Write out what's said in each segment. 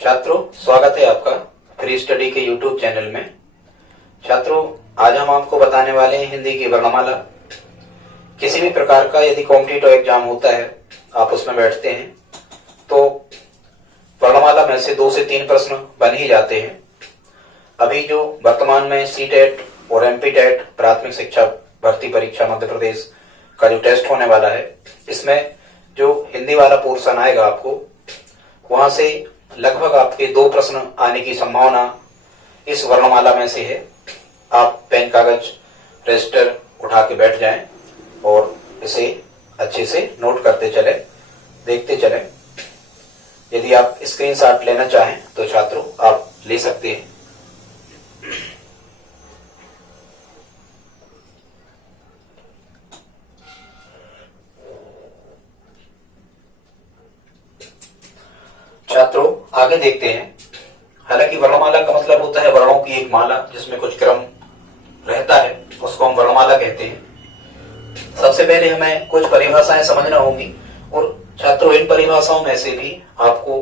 छात्रों, स्वागत है आपका फ्री स्टडी के यूट्यूब चैनल में। छात्रों, आज हम आपको बताने वाले हैं हिंदी की वर्णमाला। किसी भी प्रकार का यदि कॉम्पिटिटिव एग्जाम होता है, आप उसमें बैठते हैं तो वर्णमाला में से 2 से 3 प्रश्न बन ही जाते हैं। अभी जो वर्तमान में सीटेट और एमपीटेट प्राथमिक शिक्षा भर्ती परीक्षा मध्य प्रदेश का जो टेस्ट होने वाला है, इसमें जो हिंदी वाला पोर्शन आएगा आपको, वहां से लगभग आपके 2 प्रश्न आने की संभावना इस वर्णमाला में से है। आप पेन कागज रजिस्टर उठा के बैठ जाएं और इसे अच्छे से नोट करते चले, देखते चले। यदि आप स्क्रीनशॉट लेना चाहें तो छात्रों आप ले सकते हैं। छात्रों, आगे देखते हैं। हालांकि वर्णमाला का मतलब होता है वर्णों की एक माला जिसमें कुछ क्रम रहता है, उसको हम वर्णमाला कहते हैं। सबसे पहले हमें कुछ परिभाषाएं समझना होंगी और छात्रों, इन परिभाषाओं में से भी आपको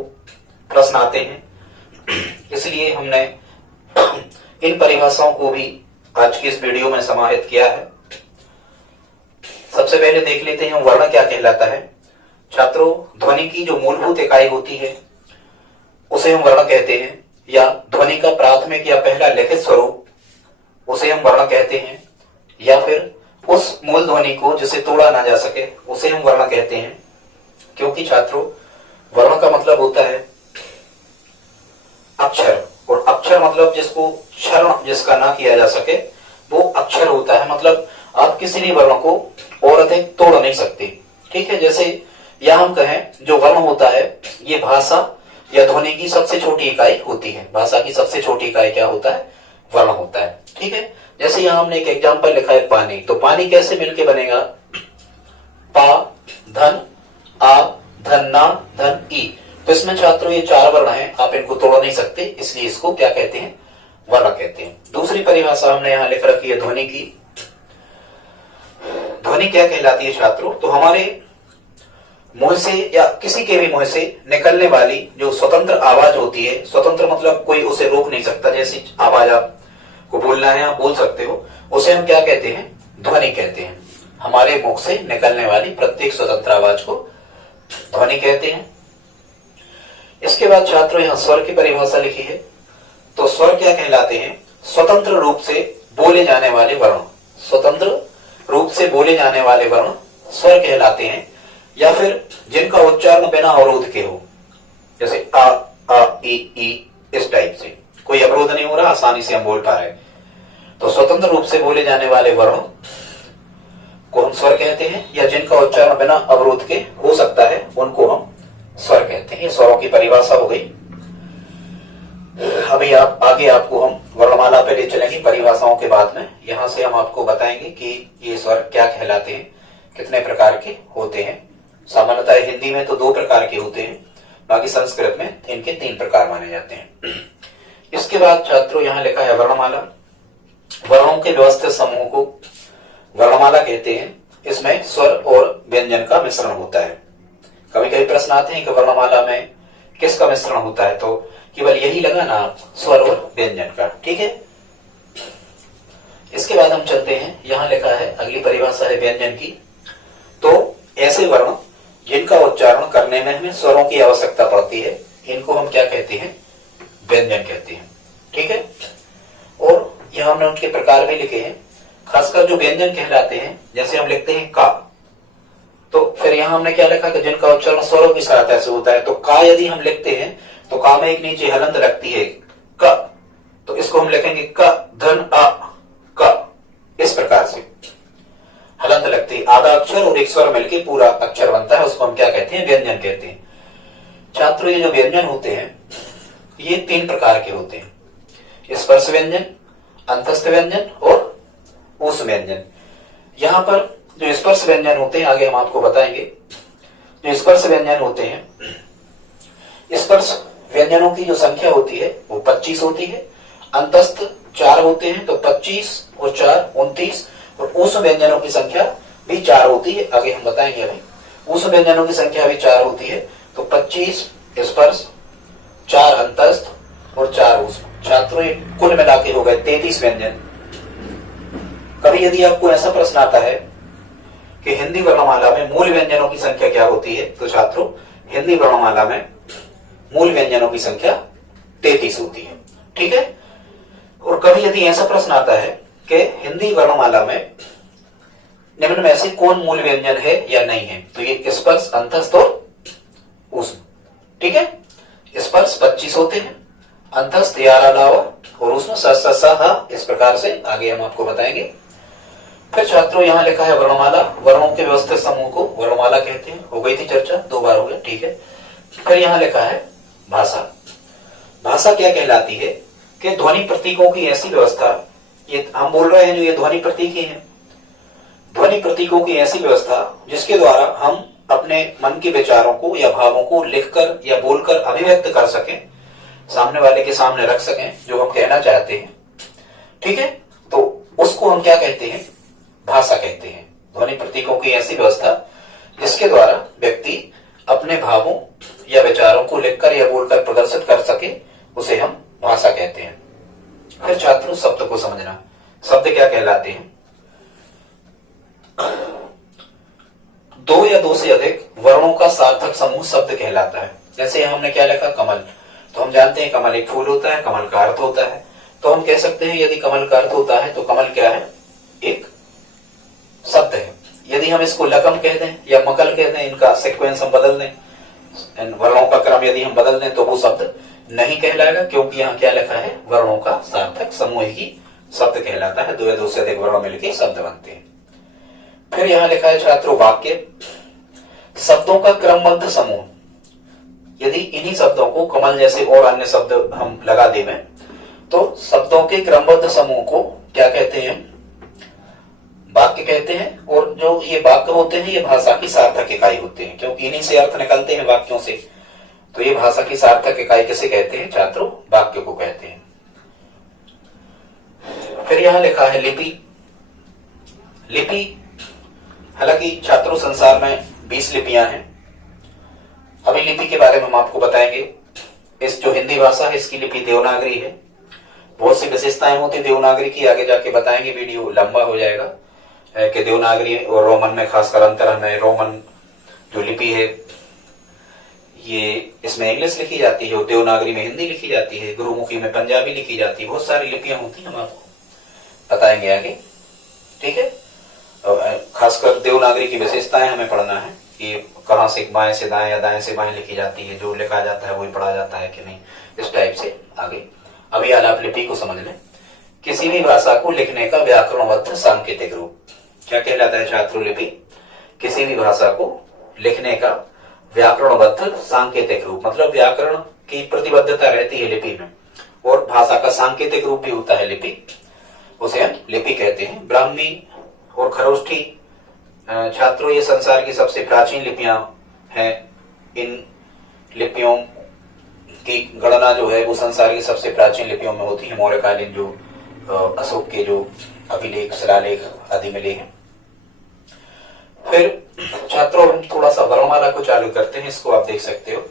प्रश्न आते हैं, इसलिए हमने इन परिभाषाओं को भी आज की इस वीडियो में समाहित किया है। सबसे पहले देख लेते हैं वर्ण क्या कहलाता है। छात्रों, ध्वनि की जो मूलभूत इकाई होती है उसे हम वर्ण कहते हैं, या ध्वनि का प्राथमिक या पहला लिखित स्वरूप उसे हम वर्ण कहते हैं, या फिर उस मूल ध्वनि को जिसे तोड़ा ना जा सके उसे हम वर्ण कहते हैं। क्योंकि छात्रों, वर्ण का मतलब होता है अक्षर, और अक्षर मतलब जिसको क्षरण जिसका ना किया जा सके वो अक्षर होता है। मतलब आप किसी भी वर्ण को और अधिक तोड़ नहीं सकते। ठीक है, जैसे या हम कहें जो वर्ण होता है ये भाषा या ध्वनि की सबसे छोटी इकाई होती है। भाषा की सबसे छोटी इकाई क्या होता है? वर्ण होता है। ठीक है, जैसे यहां हमने एक एग्जांपल लिखा है पानी, तो पानी कैसे मिलके बनेगा? पा धन आ धन ना धन ई। तो इसमें छात्रों ये 4 वर्ण हैं, आप इनको तोड़ नहीं सकते, इसलिए इसको क्या कहते हैं? वर्ण कहते हैं। दूसरी परिभाषा हमने यहां लिख रखी है ध्वनि की। ध्वनि क्या कहलाती है छात्रों? तो हमारे मुंह से या किसी के भी मुंह से निकलने वाली जो स्वतंत्र आवाज होती है, स्वतंत्र मतलब कोई उसे रोक नहीं सकता, जैसी आवाज आपको बोलना है आप बोल सकते हो, उसे हम क्या कहते हैं? ध्वनि कहते हैं। हमारे मुख से निकलने वाली प्रत्येक स्वतंत्र आवाज को ध्वनि कहते हैं। इसके बाद छात्रों यहां स्वर की परिभाषा लिखी है। तो स्वर क्या कहलाते हैं? स्वतंत्र रूप से बोले जाने वाले वर्ण। स्वतंत्र रूप से बोले जाने वाले वर्ण स्वर कहलाते हैं, या फिर जिनका उच्चारण बिना अवरोध के हो, जैसे आ ई इस टाइप से कोई अवरोध नहीं हो रहा, आसानी से हम बोल पा रहे। तो स्वतंत्र रूप से बोले जाने वाले वर्ण को हम स्वर कहते हैं, या जिनका उच्चारण बिना अवरोध के हो सकता है उनको हम स्वर कहते हैं। स्वरों की परिभाषा हो गई। अभी आगे आपको हम वर्णमाला पे ले चलेंगे परिभाषाओं के बाद में। यहां से हम आपको बताएंगे कि ये स्वर क्या कहलाते हैं, कितने प्रकार के होते हैं। सामान्यतः हिंदी में तो 2 प्रकार के होते हैं, बाकी संस्कृत में इनके 3 प्रकार माने जाते हैं। इसके बाद छात्रों यहां लिखा है वर्णमाला। वर्णों के व्यवस्थित समूह को वर्णमाला कहते हैं। इसमें स्वर और व्यंजन का मिश्रण होता है। कभी कभी प्रश्न आते हैं कि वर्णमाला में किसका मिश्रण होता है, तो केवल यही लगाना आप, स्वर और व्यंजन का। ठीक है, इसके बाद हम चलते हैं। यहां लिखा है अगली परिभाषा है व्यंजन की। तो ऐसे वर्ण जिनका उच्चारण करने में हमें स्वरों की आवश्यकता पड़ती है, इनको हम क्या कहते हैं? व्यंजन कहते हैं। ठीक है, और यहां हमने उनके प्रकार भी लिखे हैं। खासकर जो व्यंजन कहलाते हैं, जैसे हम लिखते हैं का, तो फिर यहां हमने क्या लिखा कि जिनका उच्चारण स्वरों की सहायता से होता है। तो का यदि हम लिखते हैं तो का में एक नीचे हलंत लगती है क, तो इसको हम लिखेंगे क धन आ क। इस प्रकार से हलंत लगती है, आधा अक्षर और एक स्वर मिलकर पूरा अक्षर बनता है, उसको हम क्या कहते हैं? व्यंजन कहते हैं। छात्रों, ये जो व्यंजन होते हैं ये 3 प्रकार के होते हैं। स्पर्श व्यंजन, अंतस्थ व्यंजन और ऊष्म व्यंजन। यहाँ पर जो स्पर्श व्यंजन होते हैं आगे हम आपको बताएंगे। जो स्पर्श व्यंजन होते हैं, स्पर्श व्यंजनों की जो संख्या होती है वो 25 होती है। अंतस्थ 4 होते हैं, तो 25 और 4 29, और ऊष्म व्यंजनों की संख्या भी 4 होती है। आगे हम बताएंगे। अभी ऊष्म व्यंजनों की संख्या भी 4 होती है, तो 25 स्पर्श, 4 अंतस्थ और 4 ऊष्म। छात्रों ये कुल मिला के हो गए 33 व्यंजन। कभी यदि आपको ऐसा प्रश्न आता है कि हिंदी वर्णमाला में मूल व्यंजनों की संख्या क्या होती है, तो छात्रों हिंदी वर्णमाला में मूल व्यंजनों की संख्या 33 होती है। ठीक है। और कभी यदि ऐसा प्रश्न आता है कि हिंदी वर्णमाला में निम्न में से कौन मूल व्यंजन है या नहीं है, तो ये स्पर्श, अंतस्थ और ऊष्म। ठीक है। स्पर्श 25 होते हैं, अंतस्थ 11 अलावा और ऊष्म स इस प्रकार से आगे हम आपको बताएंगे। फिर छात्रों यहां लिखा है वर्णमाला। वर्णों के व्यवस्थित समूह को वर्णमाला कहते हैं। हो गई थी चर्चा, 2 बार हो गया। ठीक है। फिर यहां लिखा है भाषा। भाषा क्या कहलाती है कि ध्वनि प्रतीकों की ऐसी व्यवस्था, ये हम बोल रहे हैं जो ये ध्वनि प्रतीक ही है, ध्वनि प्रतीकों की ऐसी व्यवस्था जिसके द्वारा हम अपने मन के विचारों को या भावों को लिखकर या बोलकर अभिव्यक्त कर सकें, सामने वाले के सामने रख सकें जो हम कहना चाहते हैं। ठीक है। तो उसको हम क्या कहते हैं, भाषा कहते हैं। ध्वनि प्रतीकों की ऐसी व्यवस्था जिसके द्वारा व्यक्ति अपने भावों या विचारों को लिखकर या बोलकर प्रदर्शित कर सके, उसे हम भाषा कहते हैं। फिर छात्रों शब्द को समझना। शब्द क्या कहलाते हैं, 2 या 2 से अधिक वर्णों का सार्थक समूह शब्द कहलाता है। जैसे हमने क्या लिखा, कमल, तो हम जानते हैं कमल एक फूल होता है, कमल का अर्थ होता है। तो हम कह सकते हैं यदि कमल का अर्थ होता है तो कमल क्या है, एक शब्द है। यदि हम इसको लकम कह दें या मकल कह दें, इनका सीक्वेंस हम बदल दें, इन वर्णों का क्रम यदि हम बदल दें, तो वो शब्द नहीं कहलाएगा, क्योंकि यहाँ क्या लिखा है, वर्णों का सार्थक समूह ही शब्द कहलाता है। 2 या 2 से अधिक वर्ण मिलकर शब्द बनते हैं। फिर यहां लिखा है छात्रों वाक्य। शब्दों का क्रमबद्ध समूह। यदि इन्हीं शब्दों को कमल जैसे और अन्य शब्द हम लगा दें, तो शब्दों के क्रमबद्ध समूह को क्या कहते हैं, वाक्य कहते हैं। और जो ये वाक्य होते हैं ये भाषा की सार्थक इकाई होते हैं, क्योंकि इन्हीं से अर्थ निकलते हैं वाक्यों से। तो ये भाषा की सार्थक इकाई किसे कहते हैं छात्रों, वाक्य को कहते हैं। फिर यहां लिखा है लिपि। लिपि, हालांकि छात्रों संसार में 20 लिपियां हैं। अभी लिपि के बारे में हम आपको बताएंगे। इस जो हिंदी भाषा है इसकी लिपि देवनागरी है। बहुत सी विशेषताएं होती देवनागरी की, आगे जाके बताएंगे, वीडियो लंबा हो जाएगा कि देवनागरी और रोमन में खासकर अंतर हमें। रोमन जो लिपि है ये इसमें इंग्लिश लिखी जाती है और देवनागरी में हिंदी लिखी जाती है, गुरुमुखी में पंजाबी लिखी जाती है। बहुत सारी लिपियां होती हैं, हम आपको बताएंगे आगे। ठीक है। खासकर देवनागरी की विशेषताएं हमें पढ़ना है कि कहां से बाएं से दाएं या दाएं से बाएं लिखी जाती है, जो लिखा जाता है वही पढ़ा जाता है कि नहीं, इस टाइप से आगे। अभी आप लिपि को समझ लें। किसी भी भाषा को लिखने का व्याकरणबद्ध सांकेतिक रूप क्या कहलाता है छात्रों, लिपि। किसी भी भाषा को लिखने का व्याकरणबद्ध सांकेतिक रूप, मतलब व्याकरण की प्रतिबद्धता रहती है लिपि में और भाषा का सांकेतिक रूप भी होता है लिपि, उसे हम लिपि कहते हैं। ब्राह्मी और खरोष्ठी छात्रों ये संसार की सबसे प्राचीन लिपियां हैं। इन लिपियों की गणना जो है वो संसार की सबसे प्राचीन लिपियों में होती है। मौर्यकालीन जो अशोक के जो अभिलेख, शिलालेख आदि मिले हैं। फिर छात्रों हम थोड़ा सा वर्णमाला को चालू करते हैं, इसको आप देख सकते हो।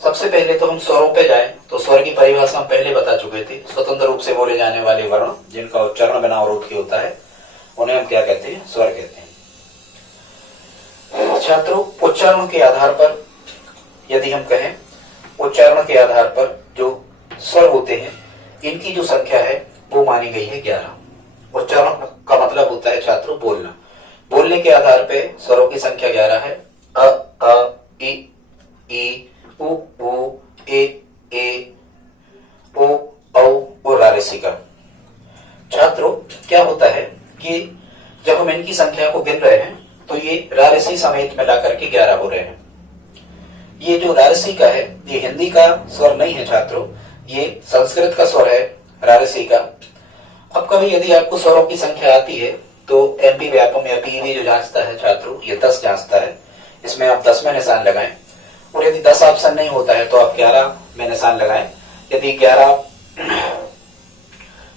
सबसे पहले तो हम स्वरों पे जाएं तो स्वर की परिभाषा हम पहले बता चुके थे। स्वतंत्र रूप से बोले जाने वाले वर्ण जिनका उच्चारण बिना अवरोध के होता है उन्हें हम क्या कहते हैं, स्वर कहते हैं। छात्रों उच्चारण के आधार पर यदि हम कहें, उच्चारण के आधार पर जो स्वर होते हैं इनकी जो संख्या है वो मानी गई है 11। उच्चारण का मतलब होता है छात्रों बोलना। बोलने के आधार पे स्वरों की संख्या 11 है। अ इ उ ए ओ और रारेसिका। छात्रों क्या होता है कि जब हम इनकी संख्या को गिन रहे हैं तो ये रारेसी समेत मिलाकर के 11 हो रहे हैं। ये जो रारेसी का है ये हिंदी का स्वर नहीं है छात्रों, ये संस्कृत का स्वर है रारेसी का। अब कभी यदि आपको स्वरों की संख्या आती है तो एमपी व्यापम या पीवी जो जांचता है छात्रों, ये 10 जांचता है। इसमें आप 10 में निशान लगाएं और यदि 10 ऑप्शन नहीं होता है तो आप 11 में निशान लगाएं। यदि 11,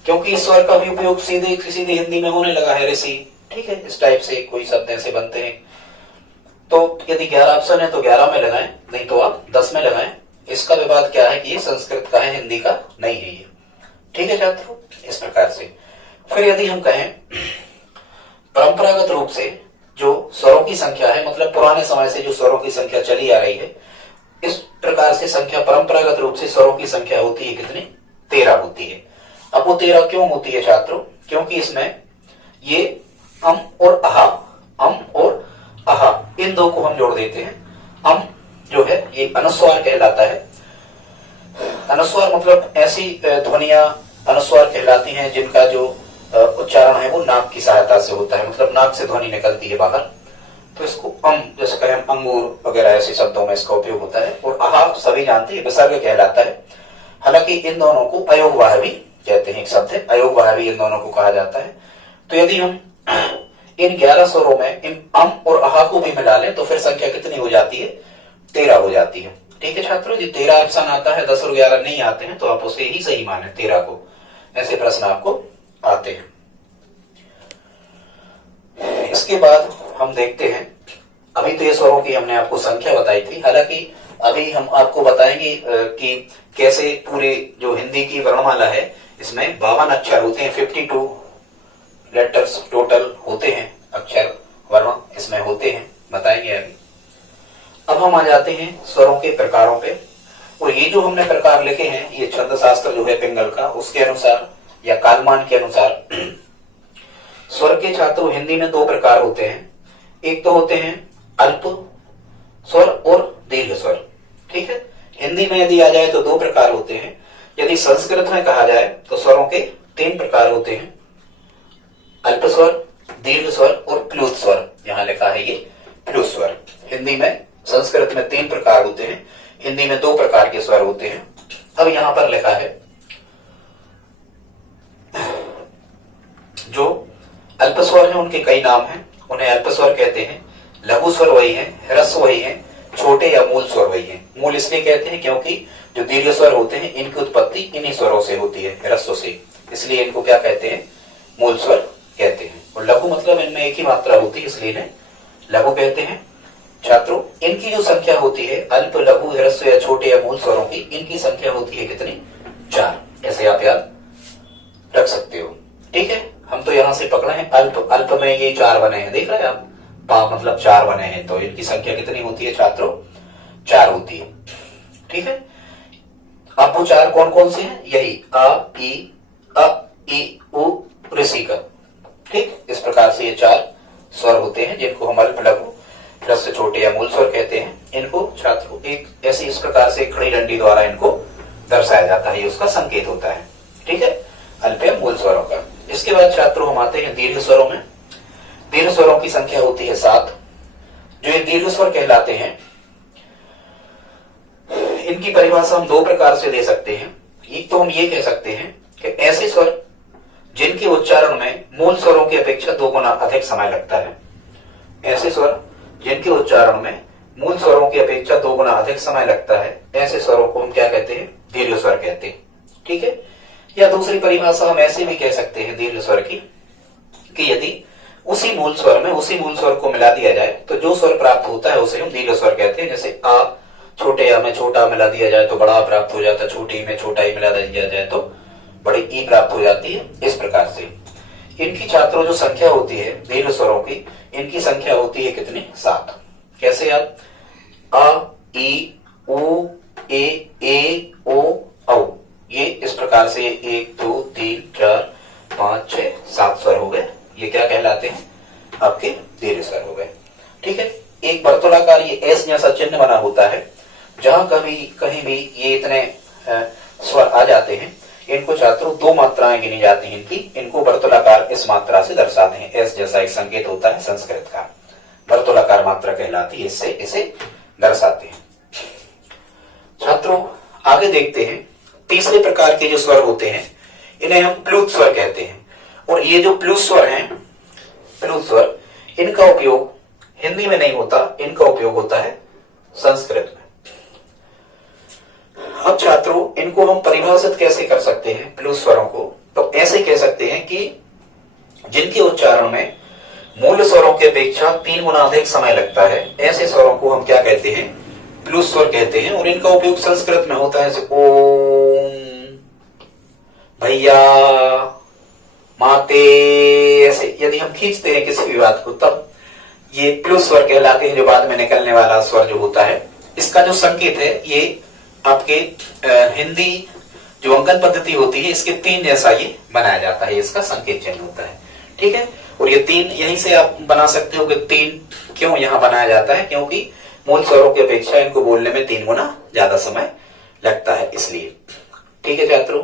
क्योंकि इस स्वर का भी उपयोग सीधे हिंदी में होने लगा है ऋषि, ठीक है, इस टाइप से कोई शब्द ऐसे बनते हैं। तो यदि 11 ऑप्शन है तो 11 में लगाएं, नहीं तो आप 10 में लगाएं। इसका विवाद क्या है कि ये संस्कृत का है, हिंदी का नहीं है ये। ठीक है छात्रों, इस प्रकार से। फिर यदि हम कहें परंपरागत रूप से जो स्वरों की संख्या है, मतलब पुराने समय से जो स्वरों की संख्या चली आ रही है, इस प्रकार से संख्या परंपरागत रूप से स्वरों की संख्या होती है कितनी? 13 होती है। अब वो 13 क्यों होती है छात्रों? क्योंकि इसमें ये अम और अहा इन दो को हम जोड़ देते हैं। अम जो है ये अनुस्वार कहलाता है। अनुस्वार मतलब ऐसी ध्वनियां अनुस्वार कहलाती हैं जिनका जो उच्चारण है वो नाक की सहायता से होता है, मतलब नाक से ध्वनि निकलती है बाहर, तो इसको अम, जैसे कहें अंगूर वगैरह ऐसे शब्दों में इसका उपयोग होता है। और आहा सभी जानते हैं विसर्ग कहलाता है। हालांकि इन दोनों को अयोगवाह भी कहते हैं, एक शब्द है अयोगवाह भी इन दोनों को कहा जाता है। तो यदि हम इन 11 स्वरों में इन अम और आहा को भी मिला लें तो फिर संख्या कितनी हो जाती है? 13 हो जाती है। ठीक है छात्रों जी, 13 ऑप्शन आता है, 10 और 11 नहीं आते हैं, तो आप उसे ही सही माने 13 को। ऐसे प्रश्न आपको आते हैं। इसके बाद हम देखते हैं, अभी तो ये स्वरों की हमने आपको संख्या बताई थी, हालांकि अभी हम आपको बताएंगे कि कैसे पूरे जो हिंदी की वर्णमाला है इसमें 52 अक्षर होते हैं, 52 लेटर्स टोटल होते हैं, अक्षर वर्ण इसमें होते हैं, बताएंगे अभी। अब हम आ जाते हैं स्वरों के प्रकारों पे। और ये जो हमने प्रकार लिखे हैं, ये छंद शास्त्र जो है पिंगल का, उसके अनुसार या कालमान के अनुसार स्वर के छात्रों हिंदी में 2 प्रकार होते हैं। एक तो होते हैं अल्प स्वर और दीर्घ स्वर। ठीक है, हिंदी में यदि आ जाए तो 2 प्रकार होते हैं। यदि संस्कृत में कहा जाए तो स्वरों के 3 प्रकार होते हैं, अल्प स्वर, दीर्घ स्वर और प्लुत स्वर। यहां लिखा है ये प्लुत स्वर। हिंदी में, संस्कृत में 3 प्रकार होते हैं, हिंदी में 2 प्रकार के स्वर होते हैं। अब यहां पर लिखा है जो अल्प स्वर है उनके कई नाम हैं, उन्हें अल्प स्वर कहते हैं। लघु स्वर वही है, ह्रस्व वही है, छोटे या मूल स्वर वही है। मूल इसलिए कहते हैं क्योंकि जो दीर्घ स्वर होते हैं इनकी उत्पत्ति इन्हीं स्वरों से होती है, ह्रस्व से, इसलिए इनको क्या कहते हैं? मूल स्वर कहते हैं। और लघु मतलब इनमें एक ही मात्रा होती है, इसलिए इन्हें लघु कहते हैं। छात्रों इनकी जो संख्या होती है अल्प, लघु, ह्रस्व या छोटे या मूल स्वरों की, इनकी संख्या होती है कितनी? 4। ऐसे आप याद रख सकते हो। ठीक है, हम तो यहां से पकड़े हैं अल्प, अल्प में ये 4 बने हैं, देख रहे हैं आप, पा मतलब 4 बने हैं, तो इनकी संख्या कितनी होती है छात्रों? 4 होती है। ठीक है, अब वो 4 कौन कौन से हैं? यही अ, ई, उ, ऋषि का। ठीक, इस प्रकार से ये 4 स्वर होते हैं जिनको हम अल्प, लघु, ह्रस्व, छोटे या मूल स्वर कहते हैं। इनको छात्रों एक ऐसी इस प्रकार से खड़ी डंडी द्वारा इनको दर्शाया जाता है, ये उसका संकेत होता है। ठीक है, अल्प या मूल स्वरों का। इसके बाद छात्रों हम आते हैं दीर्घ स्वरों में। दीर्घ स्वरों की संख्या होती है 7। जो ये दीर्घ स्वर कहलाते हैं, इनकी परिभाषा हम 2 प्रकार से दे सकते हैं। एक तो हम ये कह सकते हैं कि ऐसे स्वर जिनके उच्चारण में मूल स्वरों की अपेक्षा 2 गुना अधिक समय लगता है। ऐसे स्वर जिनके उच्चारण में मूल स्वरों की अपेक्षा 2 गुना अधिक समय लगता है, ऐसे स्वरों को हम क्या कहते हैं? दीर्घ स्वर कहते हैं। ठीक है, या दूसरी परिभाषा हम ऐसे भी कह सकते हैं दीर्घ स्वर की कि यदि उसी मूल स्वर को मिला दिया जाए तो जो स्वर प्राप्त होता है उसे हम दीर्घ स्वर कहते हैं। जैसे आ, छोटे आ में छोटा मिला दिया जाए तो बड़ा प्राप्त हो जाता है, छोटी में छोटा ही मिला दिया जाए तो बड़ी ई प्राप्त हो जाती है। इस प्रकार से इनकी छात्रों जो संख्या होती है दीर्घ स्वरों की, इनकी संख्या होती है कितनी? 7। कैसे याद? अ, ई, उ, ए, ओ, औ। ये इस प्रकार से 1 2 3 4 5 6 7 स्वर हो गए। ये क्या कहलाते हैं? आपके दीर्घ स्वर हो गए। ठीक है, एक वर्तुलाकार ये एस जैसा चिन्ह बना होता है, जहां कहीं भी ये इतने स्वर आ जाते हैं, इनको छात्रों 2 मात्राएं गिनी जाती हैं इनकी, इनको वर्तुलाकार इस मात्रा से दर्शाते हैं। एस जैसा एक संकेत होता है संस्कृत का, वर्तुलाकार मात्रा कहलाती है, इससे इसे दर्शाते हैं। छात्रों आगे देखते हैं, तीसरे प्रकार के जो स्वर होते हैं इन्हें हम प्लुत स्वर कहते हैं। और ये जो प्लुत स्वर हैं, प्लुत स्वर, इनका उपयोग हिंदी में नहीं होता, इनका उपयोग होता है संस्कृत में। अब छात्रों इनको हम परिभाषित कैसे कर सकते हैं प्लुत स्वरों को? तो ऐसे कह सकते हैं कि जिनके उच्चारण में मूल स्वरों की अपेक्षा 3 गुना अधिक समय लगता है, ऐसे स्वरों को हम क्या कहते हैं? प्लुस स्वर कहते हैं और इनका उपयोग संस्कृत में होता है जैसे ओम, भैया, माते, ऐसे यदि हम खींचते हैं किसी भी बात को तब ये प्लुस स्वर कहलाते हैं, जो बाद में निकलने वाला स्वर जो होता है। इसका जो संकेत है ये आपके हिंदी जो अंकन पद्धति होती है इसके 3 जैसा ये बनाया जाता है, इसका संकेत चिन्ह होता है। ठीक है, और ये 3 यहीं से आप बना सकते हो कि 3 क्यों यहां बनाया जाता है, क्योंकि मूल स्वरों की अपेक्षा इनको बोलने में 3 गुना ज्यादा समय लगता है, इसलिए। ठीक है छात्रों।